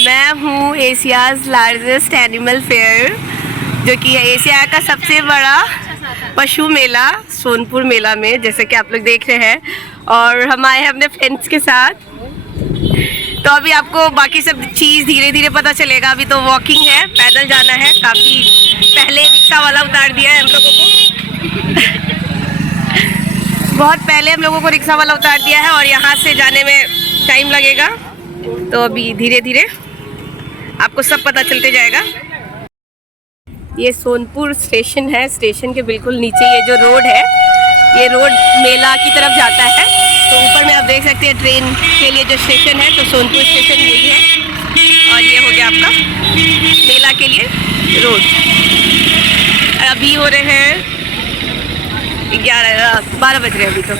मैं हूँ Asia's largest animal fair, जो कि है एशिया का सबसे बड़ा पशु मेला सोनपुर मेला में, जैसे कि आप लोग देख रहे हैं। और हम आए हैं अपने फ्रेंड्स के साथ। तो अभी आपको बाकी सब चीज़ धीरे धीरे पता चलेगा। अभी तो वॉकिंग है, पैदल जाना है। काफ़ी पहले रिक्शा वाला उतार दिया है हम लोगों को बहुत पहले हम लोगों को रिक्शा वाला उतार दिया है और यहाँ से जाने में टाइम लगेगा। तो अभी धीरे धीरे आपको सब पता चलते जाएगा। ये सोनपुर स्टेशन है। स्टेशन के बिल्कुल नीचे ये जो रोड है, ये रोड मेला की तरफ जाता है। तो ऊपर में आप देख सकते हैं ट्रेन के लिए जो स्टेशन है, तो सोनपुर स्टेशन यही है। और ये हो गया आपका मेला के लिए रोड। और अभी हो रहे हैं 12 बज रहे हैं अभी तो।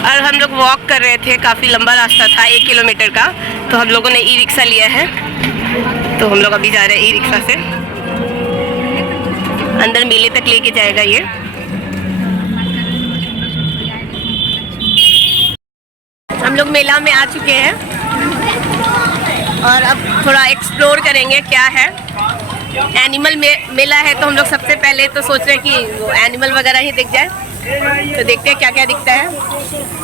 और हम लोग वॉक कर रहे थे, काफ़ी लंबा रास्ता था 1 किलोमीटर का। तो हम लोगों ने ई रिक्शा लिया है, तो हम लोग अभी जा रहे हैं ई रिक्शा से। अंदर मेले तक लेके जाएगा ये। हम लोग मेला में आ चुके हैं और अब थोड़ा एक्सप्लोर करेंगे क्या है। एनिमल मेला है, तो हम लोग सबसे पहले तो सोच रहे हैं कि वो एनिमल वगैरह ही दिख जाए। तो देखते हैं क्या क्या दिखता है।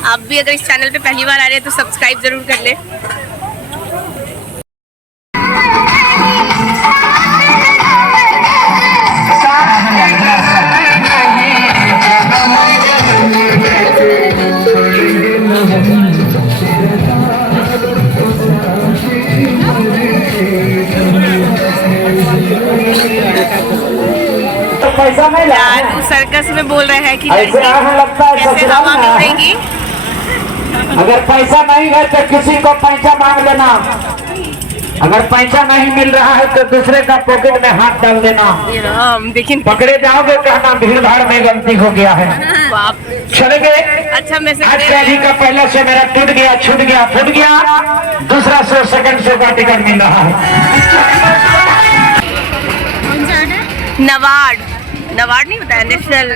आप भी अगर इस चैनल पे पहली बार आ रहे हैं तो सब्सक्राइब ज़रूर कर लें। जादू सर्कस में बोल रहे हैं कि कैसे हवा में उड़ेगी। अगर पैसा नहीं है तो किसी को पैसा मांग लेना। अगर पैसा नहीं मिल रहा है तो दूसरे का पॉकेट में हाथ डाल देना। देखिए पकड़े जाओगे कहना भीड़ भाड़ में गलती हो गया है। चले गए। अच्छा, मैं आज का पहला शो मेरा टूट गया, छूट गया, फूट गया। दूसरा शो सेकंड शो का टिकट मिल रहा है। नवाड़ नहीं होता है, नेशनल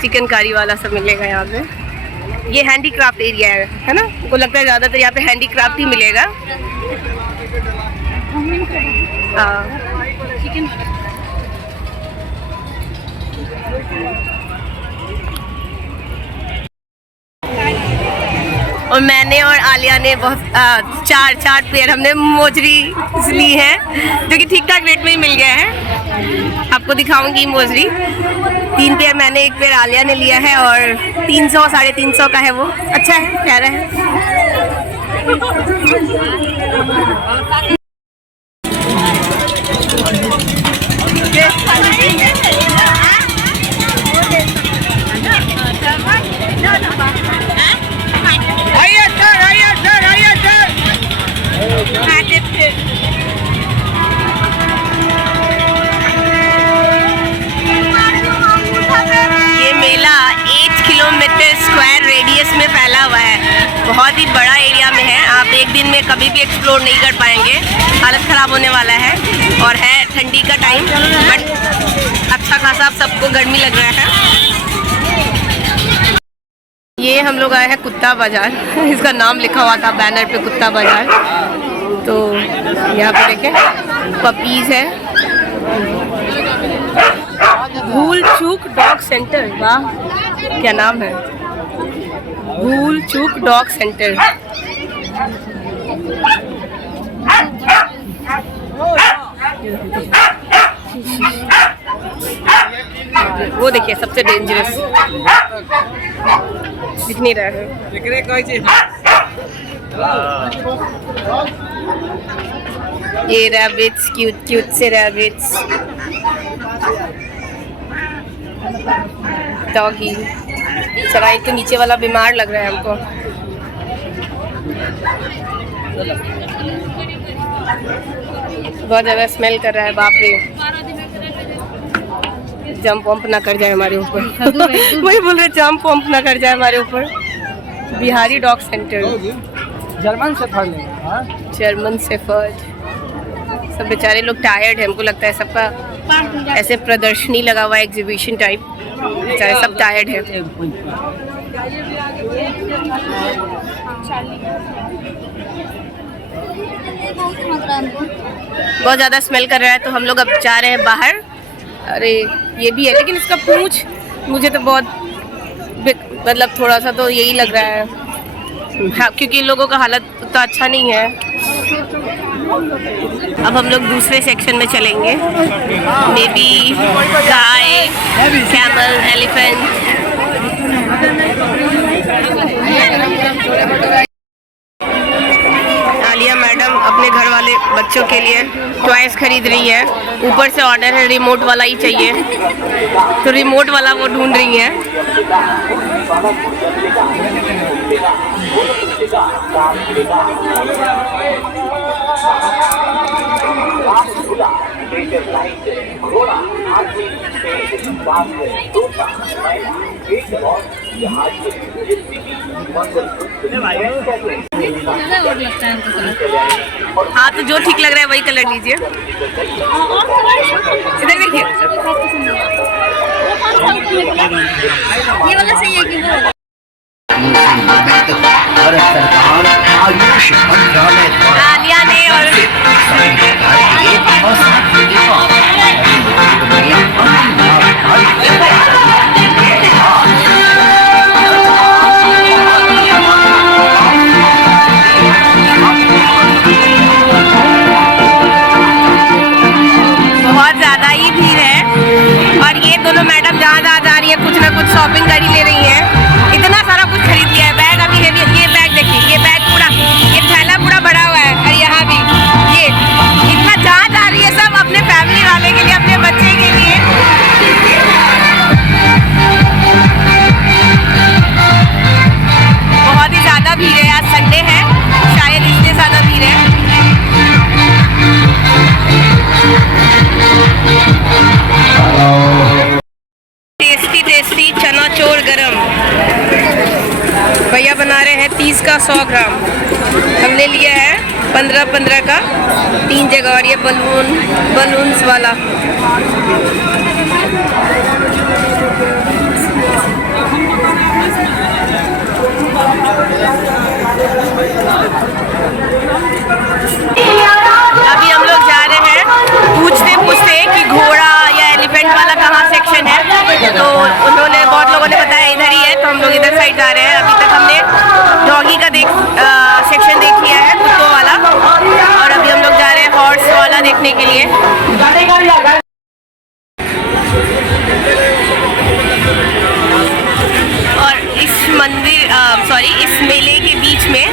चिकन कारी वाला सब मिलेगा यहाँ पे। ये हैंडीक्राफ्ट एरिया है ना। मुझको लगता है ज़्यादातर यहाँ पे हैंडीक्राफ्ट ही मिलेगा। और मैंने और आलिया ने बहुत चार पेयर हमने मोजरी ली है, जो कि ठीक ठाक रेट में ही मिल गया है। आपको दिखाऊंगी मोजरी। 3 पेयर मैंने, 1 पेयर आलिया ने लिया है और 300 350 का है वो। अच्छा है, प्यारा है। ये मेला 8 किलोमीटर स्क्वायर रेडियस में फैला हुआ है। बहुत ही बड़ा एरिया में है। आप एक दिन में कभी भी एक्सप्लोर नहीं कर पाएंगे, हालत ख़राब होने वाला है। और है ठंडी का टाइम, बट अच्छा खासा सबको गर्मी लग रहा है। ये हम लोग आए हैं कुत्ता बाजार। इसका नाम लिखा हुआ था बैनर पे, कुत्ता बाजार। तो यहाँ पे देखें पपीज़ है। भूल चूक डॉग सेंटर, वाह क्या नाम है, भूल चूक डॉग सेंटर। वो देखिए सबसे डेंजरस, दिख नहीं रहा है। ये रैबिट्स, क्यूट से रैबिट्स, डॉगी। चला, एक तो नीचे वाला बीमार लग रहा है हमको। बहुत ज़्यादा स्मेल कर रहा है, बाप रे। जंप वंप ना कर जाए हमारे ऊपर। वही बोल रहे, जंप वंप ना कर जाए हमारे ऊपर। Bihari dog centre, German shepherd. German shepherd. सब बेचारे लोग टायर्ड है, हमको लगता है सबका ऐसे प्रदर्शनी लगा हुआ है, एग्जीबिशन टाइप। बेचारे सब टायर्ड है। बहुत ज़्यादा स्मेल कर रहा है तो हम लोग अब जा रहे हैं बाहर। अरे ये भी है लेकिन इसका पूंछ मुझे तो बहुत मतलब थोड़ा सा तो यही लग रहा है, हाँ, क्योंकि इन लोगों का हालत उतना अच्छा नहीं है। अब हम लोग दूसरे सेक्शन में चलेंगे, may be guy, camel, elephant. Alia madam अपने घर वाले बच्चों के लिए टॉयज खरीद रही है। ऊपर से ऑर्डर है रिमोट वाला ही चाहिए, तो रिमोट वाला वो ढूंढ रही है। हाँ, तो जो ठीक लग रहा है वही कलर लीजिए। इधर देखिए, ये वाला सही है कि वो? आलिया ने और बहुत ज़्यादा ही भीड़ है और ये दोनों मैडम जहाँ जा रही है कुछ ना कुछ शॉपिंग कर ही ले रही है। इतना सारा कुछ खरीद लिया है। बैग अभी है, ये बैग देखिए, ये बैग पूरा, ये थैला पूरा भरा हुआ है। और यहाँ भी ये इतना जहाँ जा रही है सब अपने फैमिली वाले के लिए, अपने बच्चे के लिए। बहुत ही ज़्यादा भीड़ है, आज संडे है शायद इसलिए ज़्यादा भीड़ है। टेस्टी टेस्टी चना चोर गरम भैया बना रहे हैं 30 का 100 ग्राम। हमने लिया है 15-15 का 3 जगह, और ये बलून्स वाला। अभी हम लोग जा रहे हैं पूछते कि घोड़ा या एलिफेंट वाला कहाँ सेक्शन है, तो उन्होंने बहुत लोगों ने बताया इधर ही है, तो हम लोग इधर साइड जा रहे हैं। अभी तक हमने डॉगी का सेक्शन देख लिया है, कुत्तों वाला, और अभी हम लोग जा रहे हैं हॉर्स वाला देखने के लिए। और इस मेले के बीच में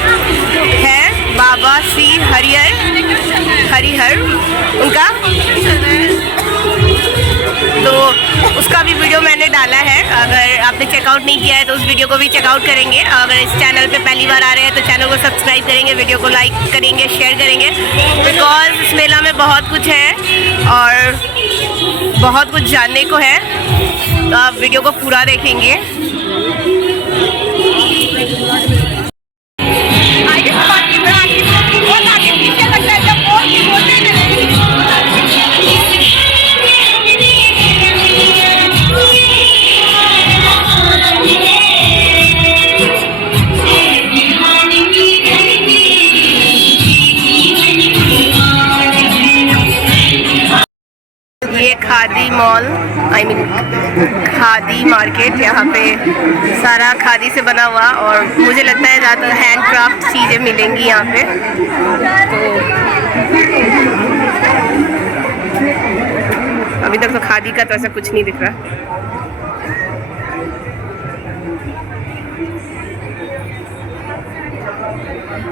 है बाबा श्री हरिहर उनका, तो उसका भी वीडियो मैंने डाला है। अगर आपने चेकआउट नहीं किया है तो उस वीडियो को भी चेकआउट करेंगे। अगर इस चैनल पे पहली बार आ रहे हैं तो चैनल को सब्सक्राइब करेंगे, वीडियो को लाइक करेंगे, शेयर करेंगे, बिकॉज इस मेला में बहुत कुछ है और बहुत कुछ जानने को है, तो आप वीडियो को पूरा देखेंगे। ये khadi mall, I mean khadi market, यहाँ पे सारा खादी से बना हुआ, और मुझे लगता है ज़्यादा हैंडक्राफ्ट चीज़ें मिलेंगी यहाँ पे। तो अभी तक तो खादी का तो ऐसा कुछ नहीं दिख रहा।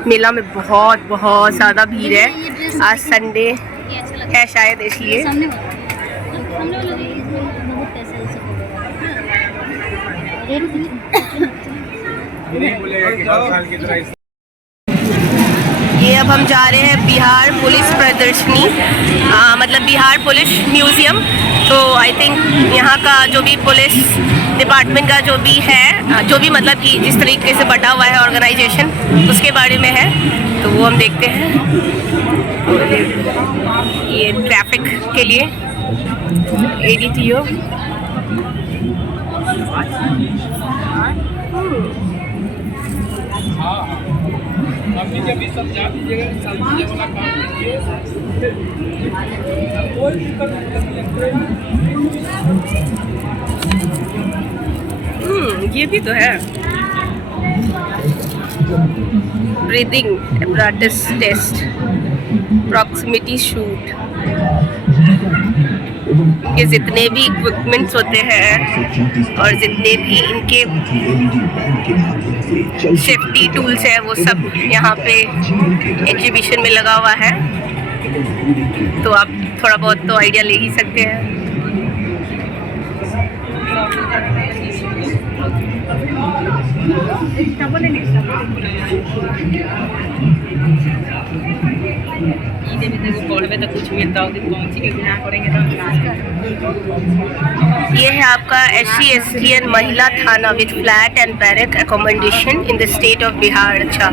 मेला में बहुत ज़्यादा भीड़ है, आज संडे है शायद इसलिए। ये अब हम जा रहे हैं बिहार पुलिस प्रदर्शनी, मतलब बिहार पुलिस म्यूज़ियम। तो आई थिंक यहाँ का जो भी पुलिस डिपार्टमेंट का जो भी है, जो भी मतलब कि जिस तरीके से बटा हुआ है ऑर्गेनाइजेशन, उसके बारे में है, तो वो हम देखते हैं। ये ट्रैफिक के लिए ADTO। अभी जब समझा दीजिएगा समझने वाला काम कीजिए कोई दिक्कत नहीं। ये भी तो है breathing apparatus test, proximity suit, ये जितने भी इक्विपमेंट्स होते हैं और जितने भी इनके सेफ्टी टूल्स है वो सब यहाँ पे एग्जीबिशन में लगा हुआ है, तो आप थोड़ा बहुत तो आइडिया ले ही सकते हैं। ये है आपका SC/ST महिला थाना with flat and barrack accommodation in the state of Bihar. अच्छा,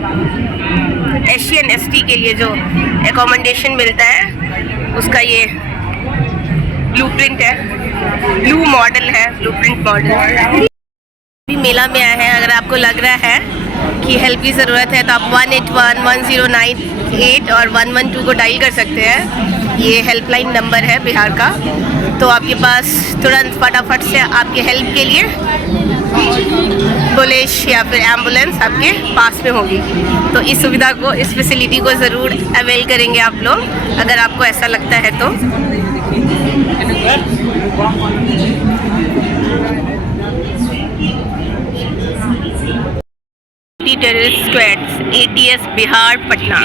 SC/ST के लिए जो एकोमोडेशन मिलता है उसका ये ब्लूप्रिंट है, ब्लू मॉडल है, ब्लूप्रिंट मॉडल। भी मेला में आए हैं, अगर आपको लग रहा है कि हेल्प की ज़रूरत है तो आप 1811098 और 112 को डायल कर सकते हैं। ये हेल्पलाइन नंबर है बिहार का, तो आपके पास तुरंत फटाफट से आपके हेल्प के लिए पुलिस या फिर एम्बुलेंस आपके पास में होगी। तो इस सुविधा को, इस फैसिलिटी को ज़रूर अवेल करेंगे आप लोग, अगर आपको ऐसा लगता है तो। Terrorist squads ATS Bihar Patna.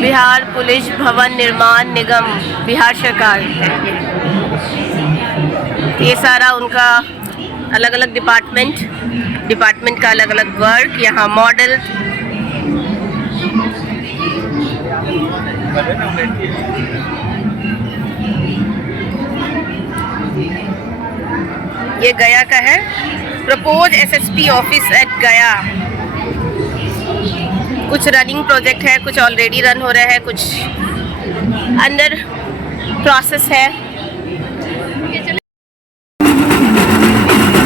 Bihar police भवन निर्माण निगम, बिहार सरकार। ये सारा उनका अलग अलग डिपार्टमेंट का अलग अलग वर्क, यहाँ मॉडल। ये गया का है, प्रपोज SSP ऑफिस एट गया। कुछ रनिंग प्रोजेक्ट है, कुछ ऑलरेडी रन हो रहा है, कुछ अंडर प्रोसेस है।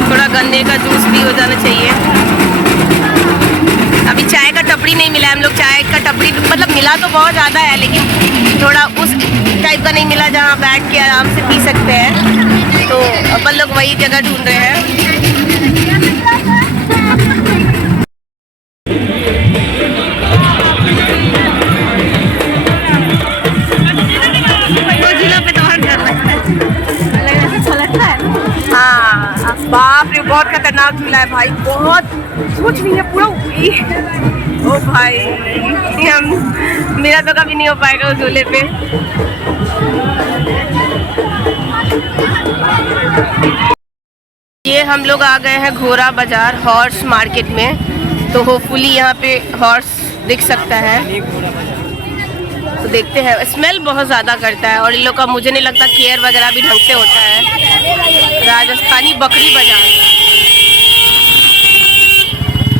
थोड़ा गन्ने का जूस भी हो जाना चाहिए। अभी चाय का टपड़ी नहीं मिला, हम लोग चाय का टपड़ी मतलब मिला तो बहुत ज़्यादा है, लेकिन थोड़ा उस टाइप का नहीं मिला जहाँ बैठ के आराम से पी सकते हैं, तो अपन लोग वही जगह ढूंढ रहे हैं। हाँ, बाप रे बहुत खतरनाक झूला है भाई, बहुत सोच नहीं है पूरा। ओ भाई, मेरा तो कभी नहीं हो पाएगा उस झूले पे। ये हम लोग आ गए हैं घोड़ा बाजार हॉर्स मार्केट में, तो होपफुली यहाँ पे हॉर्स दिख सकता है, तो देखते हैं। स्मेल बहुत ज़्यादा करता है और इन लोग का मुझे नहीं लगता केयर वगैरह भी ढंग से होता है। राजस्थानी बकरी बाजार,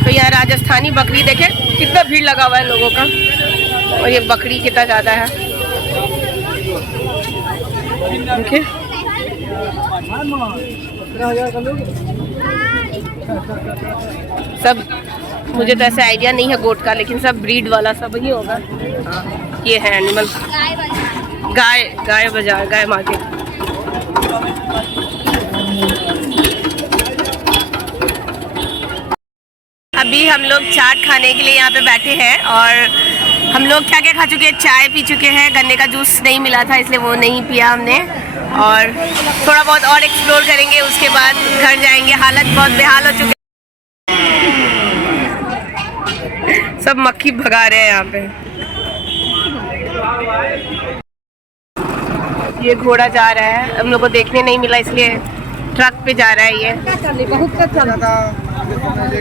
तो यहाँ राजस्थानी बकरी देखें कितना भीड़ लगा हुआ है लोगों का, और ये बकरी कितना ज़्यादा है। ओके, सब मुझे तो ऐसे आइडिया नहीं है गोट का, लेकिन सब ब्रीड वाला सब ही होगा। ये है एनिमल, गाय बाजार, गाय मार्केट। अभी हम लोग चाट खाने के लिए यहाँ पे बैठे हैं, और हम लोग क्या क्या खा चुके हैं, चाय पी चुके हैं, गन्ने का जूस नहीं मिला था इसलिए वो नहीं पिया हमने, और थोड़ा बहुत और एक्सप्लोर करेंगे, उसके बाद घर जाएंगे। हालत बहुत बेहाल हो चुकी है, सब मक्खी भगा रहे हैं यहाँ पे। ये घोड़ा जा रहा है, हम लोग को देखने नहीं मिला इसलिए ट्रक पे जा रहा है ये।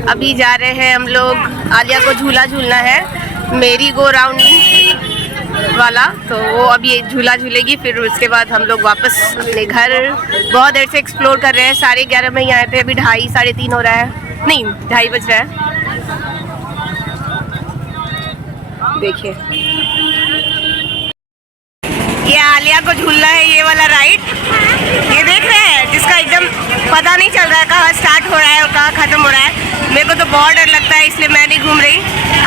अभी जा रहे हैं हम लोग, आलिया को झूला झूलना है, मेरी गो राउंड वाला, तो वो अभी झूला झूलेगी, फिर उसके बाद हम लोग वापस अपने घर। बहुत देर से एक्सप्लोर कर रहे हैं, 11:30 में ही आए थे, अभी 2:30 साढ़े 3 हो रहा है, नहीं 2:30 बज रहा है। देखिए ये आलिया को झूलना है ये वाला राइड, ये देख रहे हैं, जिसका एकदम पता नहीं चल रहा है कहाँ स्टार्ट हो रहा है और कहाँ ख़त्म हो रहा है। मेरे को तो बहुत डर लगता है, इसलिए मैं नहीं घूम रही,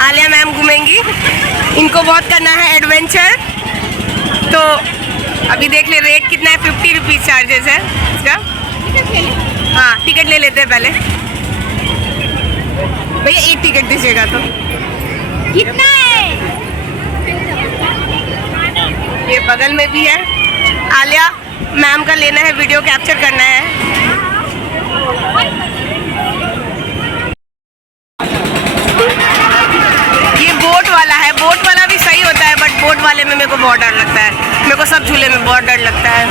आलिया मैम घूमेंगी। इनको बहुत करना है एडवेंचर। तो अभी देख ले रेट कितना है, 50 रुपीज़ चार्जेस है इसका। हाँ टिकट ले लेते हैं पहले। भैया एक टिकट दीजिएगा तो। कितना है? ये बगल में भी है। आलिया मैम का लेना है, वीडियो कैप्चर करना है। ये बोट वाला है, बोट वाला भी सही होता है, बट बोट वाले में मेरे को बहुत डर लगता है। मेरे को सब झूले में बहुत डर लगता है।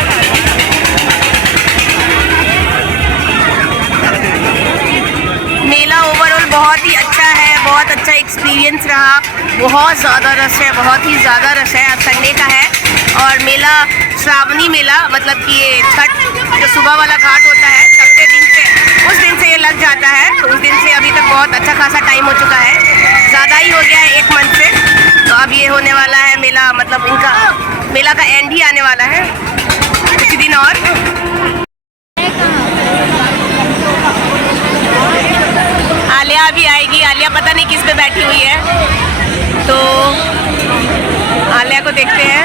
मेला ओवरऑल बहुत ही अच्छा है, बहुत अच्छा एक्सपीरियंस रहा। बहुत ज़्यादा रश है, बहुत ही ज़्यादा रश है। आज संडे का है और मेला श्रावणी मेला, मतलब कि ये छठ जो सुबह वाला घाट होता है, सबसे दिन से उस दिन से ये लग जाता है। तो उस दिन से अभी तक बहुत अच्छा खासा टाइम हो चुका है, ज़्यादा ही हो गया है 1 मंथ से। तो अब ये होने वाला है मेला, मतलब इनका मेला का एंड ही आने वाला है कुछ दिन और। आलिया भी आएगी, आलिया पता नहीं किस पे बैठी हुई है, तो आलिया को देखते हैं।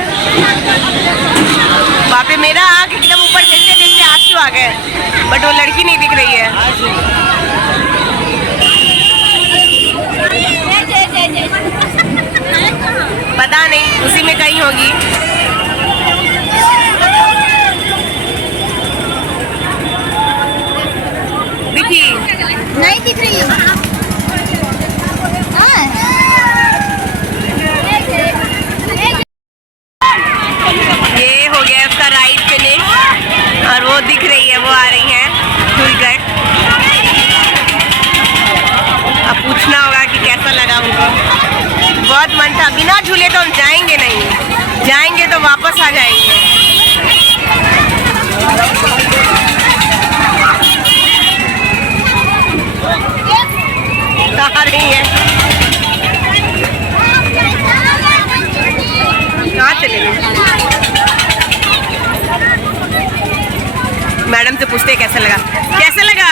वहाँ पे मेरा आँख एकदम ऊपर देखते देखते आंसू आ गए, बट वो लड़की नहीं दिख रही है। पता नहीं, उसी में कहीं होगी। दिखी नहीं दिख रही है। ये हो गया उसका राइड फिनिश और वो दिख रही है, वो आ रही है झूलकर। अब पूछना होगा कि कैसा लगा उनको। बहुत मन था, बिना झूले तो हम जाएंगे नहीं, जाएंगे तो वापस आ जाएंगे। आ रही है, कहाँ चले गए? मैडम से पूछते हैं कैसा लगा, कैसा लगा?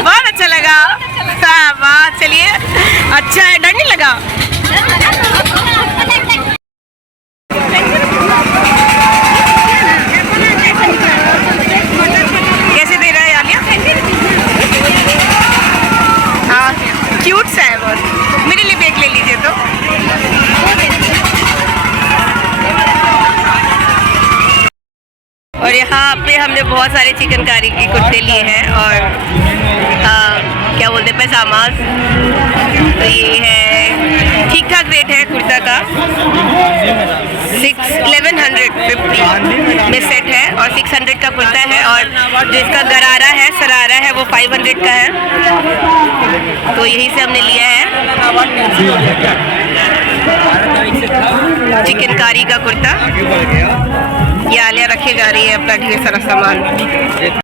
बहुत अच्छा लगा। हाँ वाह, चलिए अच्छा है, डर नहीं लगा? कैसे दे रहा है आलिया? हाँ क्यूट सा है बहुत। मेरे लिए भी एक ले लीजिए तो। और यहाँ पे हमने बहुत सारे चिकनकारी के कुर्ते लिए हैं और क्या बोलते हैं पैजामाज। तो ये है, ठीक ठाक रेट है कुर्ता का, 1150 में सेट है और 600 का कुर्ता है। और जो इसका गरारा है, सरारा है, वो 500 का है। तो यही से हमने लिया है चिकनकारी का कुर्ता। ये आलिया रखे जा रही है अपना ढेर सारा सामान।